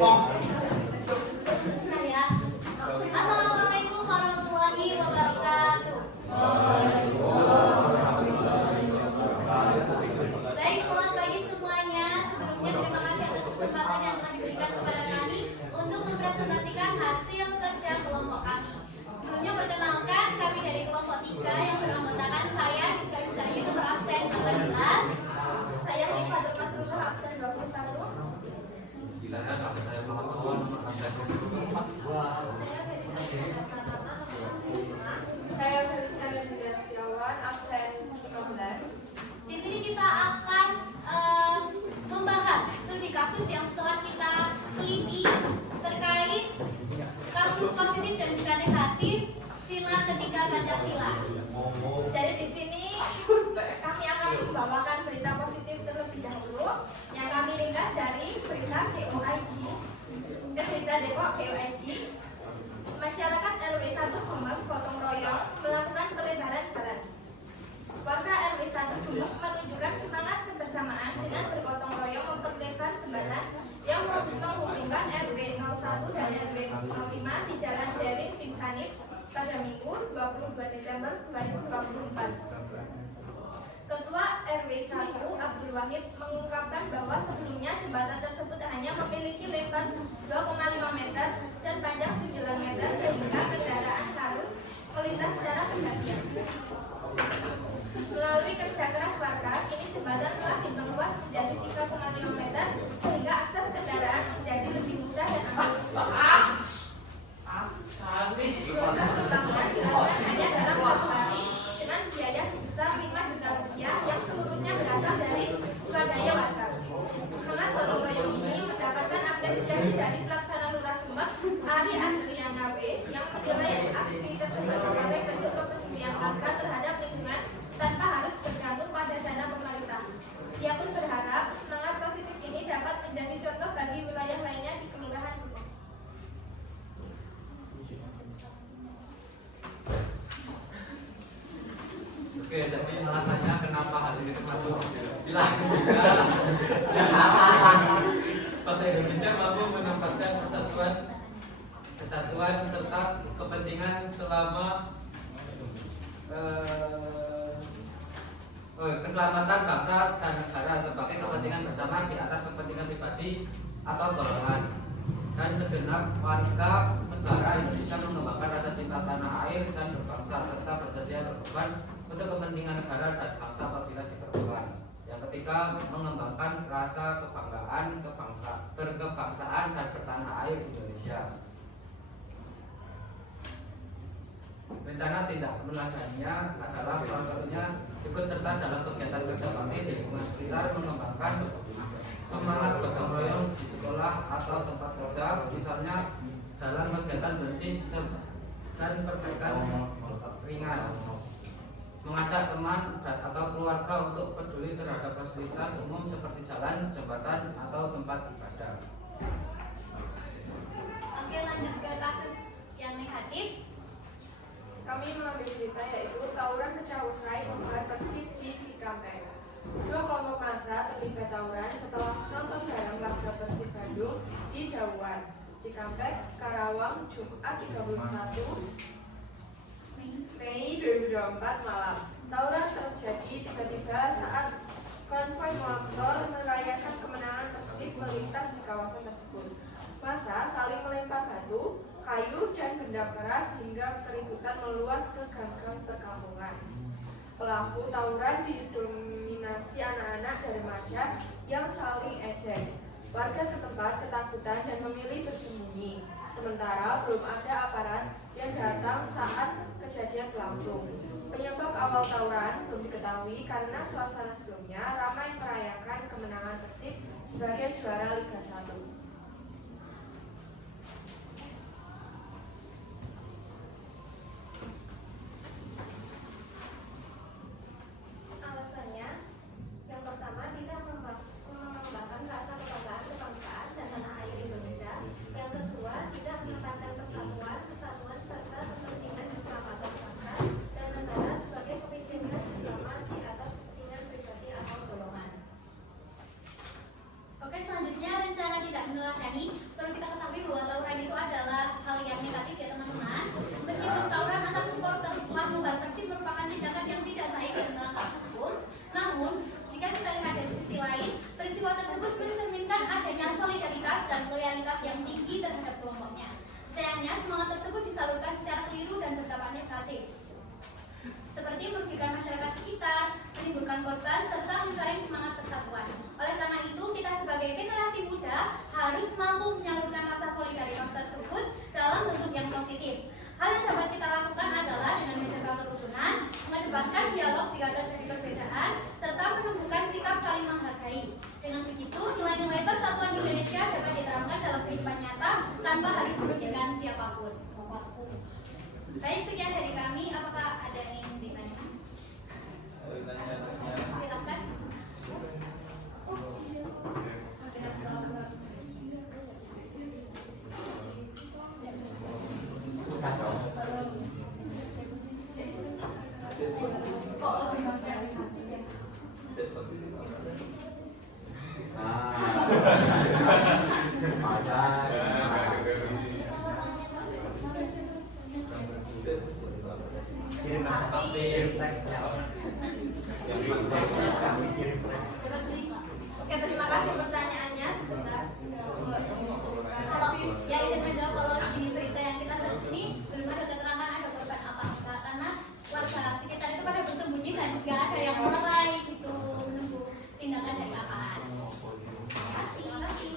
Nah ya. Assalamualaikum warahmatullahi wabarakatuh. Baik, selamat pagi semuanya. Sebelumnya terima kasih atas kesempatan yang telah diberikan kepada kami untuk mempresentasikan hasil kerja kelompok kami. Sebelumnya perkenalkan, kami dari kelompok 3 yang beranggotakan saya, Rizka Yusayu, nomor absen 18. Saya Rifa Masrullah, absen 21. Saya Muhammad Awan, nomor absen 22. Saya Felicia Linda Setiawan, absen 15. Di sini kita akan membahas studi kasus yang telah kita teliti terkait kasus positif dan juga negatif sila ketiga Pancasila. Jadi di sini kami akan membawakan berita positif terlebih dahulu yang kami ringkas dari berita KOID. Berita Depok KOID. Masyarakat RW 1 Gumuk gotong royong melakukan pelebaran jalan. Warga RW 1 Gumuk menunjukkan semangat kebersamaan dengan bergotong royong memperlebar jembatan yang menghubungkan RW 01 dan RW 05 di Jalan Derin Pingsanip pada Minggu 22 Desember 2024. Ketua RW 1 Abdul Wahid mengungkapkan bahwa sebelumnya jembatan tersebut hanya memiliki lebar 2,5 meter dan panjang 9 meter sehingga kendaraan harus melintas secara bergantian. Melalui kerja keras warga, kini jembatan telah diperluas menjadi 3,5 meter sehingga akses kendaraan menjadi lebih mudah dan aman. Proses pembangunan dilakukan hanya dalam 1 hari dengan biaya sebesar 5 juta rupiah yang seluruhnya berasal dari swadaya warga. Semangat gotong royong ini mendapatkan apresiasi dari pelaksana lurah Gumuk Ari Adriana W yang menilai aksi tersebut sebagai bentuk kepedulian warga terhadap lingkungan tanpa harus bergantung pada dana pemerintah. Ia pun berharap semangat positif ini dapat menjadi contoh bagi wilayah lainnya di Kelurahan Gumuk. Oke, jadi alasannya kenapa hal ini termasuk silakan. Bahasa Indonesia mampu menempatkan kesatuan serta kepentingan selama keselamatan bangsa dan negara sebagai kepentingan bersama di atas kepentingan pribadi atau golongan, dan segenap warga negara Indonesia mengembangkan rasa cinta tanah air dan berbangsa serta bersedia berkorban untuk kepentingan negara dan bangsa apabila diperlukan. Yang ketiga, mengembangkan rasa kebanggaan berkebangsaan dan bertanah air Indonesia. Rencana tindak meneladaninya adalah salah satunya ikut serta dalam kegiatan kerja bakti di lingkungan sekitar, mengembangkan semangat gotong royong di sekolah atau tempat kerja, misalnya dalam kegiatan bersih dan perbaikan ringan, mengajak teman atau keluarga untuk peduli terhadap fasilitas umum seperti jalan, jembatan, atau tempat ibadah. Oke, lanjut ke kasus yang negatif. Kami mengambil berita yaitu tawuran pecah usai menggelar Persib di Cikampek. 2 kelompok massa terlibat tawuran setelah nonton bareng laga Persib Bandung di Dauwan, Cikampek, Karawang, Jumat 31 Mei 2024 malam. Tawuran terjadi tiba-tiba saat konvoi motor merayakan kemenangan Persib melintas di kawasan tersebut. Massa saling melempar batu, kayu, dan benda keras hingga keributan meluas ke gang-gang perkampungan. Pelaku tawuran didominasi anak-anak dan remaja yang saling ejek. Warga setempat ketakutan dan memilih bersembunyi. Sementara belum ada aparat yang datang saat kejadian berlangsung. Penyebab awal tawuran belum diketahui karena suasana sebelumnya ramai merayakan kemenangan Persib sebagai juara Liga 1. Alasannya, yang pertama tidak mengembangkan rasa kebanggaan kebangsaan dan tanah air Indonesia. Yang kedua, tidak menempatkan persatuan, kesatuan serta kepentingan keselamatan bangsa dan negara sebagai kepentingan bersama di atas kepentingan pribadi atau golongan. Oke, selanjutnya rencana tidak meneladani perlu adalah hal yang negatif ya teman-teman. Meskipun tawuran antar supporter setelah membuat Persib merupakan tindakan yang tidak baik dan melanggar hukum, namun jika kita lihat dari sisi lain, peristiwa tersebut mencerminkan adanya solidaritas dan loyalitas yang tinggi terhadap kelompoknya. Sayangnya semangat tersebut disalurkan secara keliru dan berdampak negatif, seperti merugikan masyarakat sekitar, menimbulkan korban, serta mencoreng semangat persatuan. Oleh karena itu, kita sebagai generasi muda harus mampu menyalurkan rasa solidaritas tersebut dalam bentuk yang positif. Hal yang dapat kita lakukan adalah dengan menjaga kerukunan, mengedepankan dialog jika terjadi perbedaan, serta menumbuhkan sikap saling menghargai. Dengan begitu, nilai-nilai persatuan Indonesia dapat diterapkan dalam kehidupan nyata tanpa harus merugikan siapapun. Baik, sekian dari kami. Apakah ada yang ingin ditanyakan? Silakan. Oke, terima kasih pertanyaannya. Sebentar. Kalau ya izin menjawab, kalau di berita yang kita search ini belum ada keterangan ada korban apa-apa, karena warga sekitar itu pada bersembunyi dan nggak ada yang melerai gitu menunggu tindakan dari aparat. Ya, terima kasih.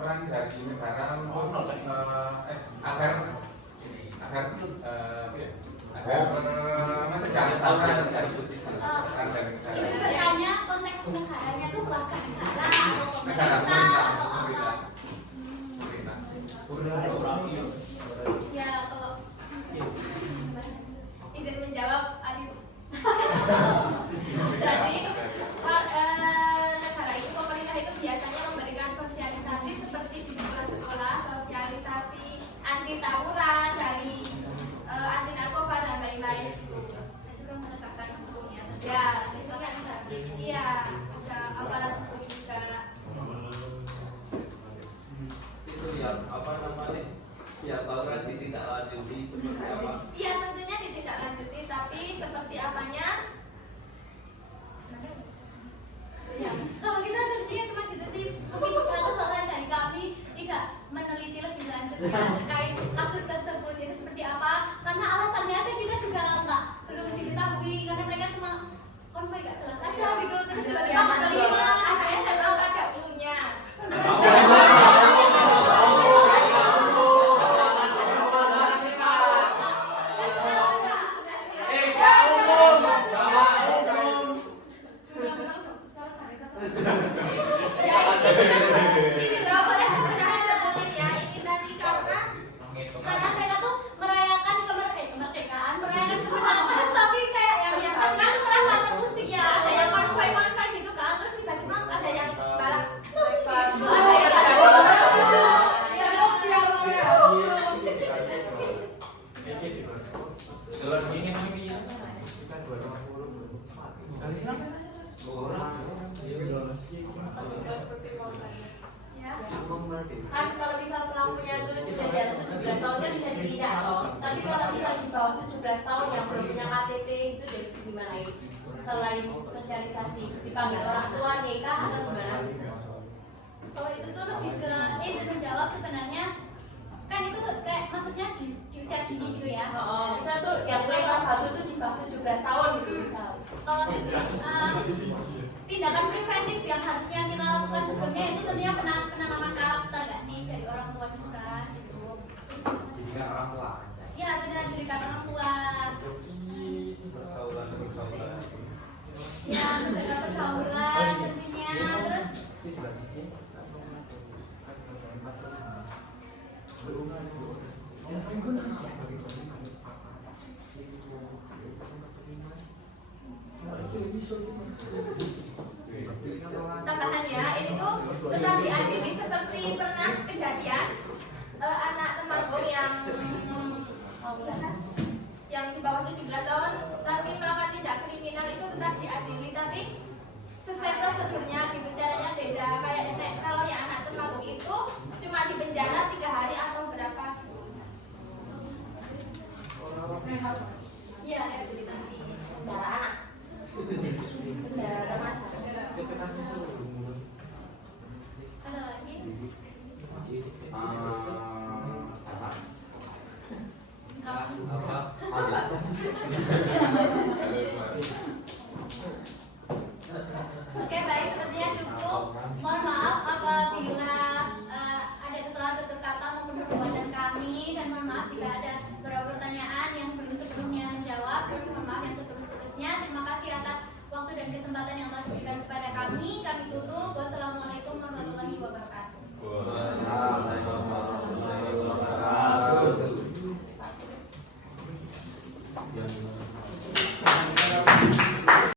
Peran dari negara untuk mencegah tawuran tersebut. Itu bertanya konteks negaranya tuh warga negara atau Negara, pemerintah atau pemerintah. apa? Ya kalau Izin menjawab, Adit. Jadi negara itu, pemerintah itu biasanya memberikan sosialisasi seperti di sekolah, sosialisasi anti tawuran, dari anti narkoba dan lain-lain. juga menegakkan hukumnya. Ya, itu kan iya, ada aparat hukum juga. Itu yang apa namanya, ya tawuran ditindaklanjuti seperti apa? Iya, tentunya ditindaklanjuti, tapi seperti apanya? Ya, kalau kita searchingnya cuma gitu sih, mungkin satu soalan dari kami tidak meneliti lebih lanjut ya terkait kasus tersebut itu seperti apa, karena alasannya aja kita juga belum diketahui, karena mereka cuma konvoy gak jelas aja gitu, terus tiba-tiba menerima Ada SMA pada umumnya. Ini loh, boleh sebenarnya sebutin ya, ini tadi karena mereka tuh merayakan kemerdekaan, merayakan kemenangan, tapi kayak yang biasanya tuh merasa terusik ya, ya, ada yang konvoy gitu kan, terus tiba-tiba ada yang balap, ya. Kan kalau misal pelakunya itu sudah di atas 17 tahun kan bisa ditindak toh. Tapi kalau misal di bawah 17 tahun yang belum punya KTP itu jadi gimana itu? Selain sosialisasi dipanggil orang tua nikah atau gimana? kalau itu tuh lebih ke menjawab sebenarnya kan itu kayak maksudnya di usia dini gitu ya. Oh, misal tuh yang mulai kasus itu di bawah 17 tahun gitu misal. Kalau tindakan preventif yang harusnya kita lakukan sebelumnya itu tentunya penanaman karakter gak sih dari orang tua juga gitu. Didikan orang tua. Ya benar, diberikan orang tua. Pergaulan. Ya mencegah pergaulan tentunya. Terus Tambahannya, ini tuh tetap diadili seperti pernah kejadian anak temanku yang di bawah 17 tahun tapi melakukan tindak kriminal itu tetap diadili, tapi sesuai prosedurnya gitu, caranya beda. Kayak kalau yang anak Temanggung itu cuma di penjara 3 hari atau berapa gitu. Iya, rehabilitasi. Penjara anak. Penjara remaja. Ada lagi? Apa? Ambil aja. Oke, baik, sepertinya cukup. Mohon maaf apabila ada kesalahan tutur kata maupun perbuatan kami, dan mohon maaf jika ada beberapa pertanyaan yang belum sepenuhnya menjawab, dan mohon maaf yang setulus-tulusnya. Terima kasih atas waktu dan kesempatan yang telah diberikan kepada kami. Kami tutup. Wassalamualaikum warahmatullahi wabarakatuh.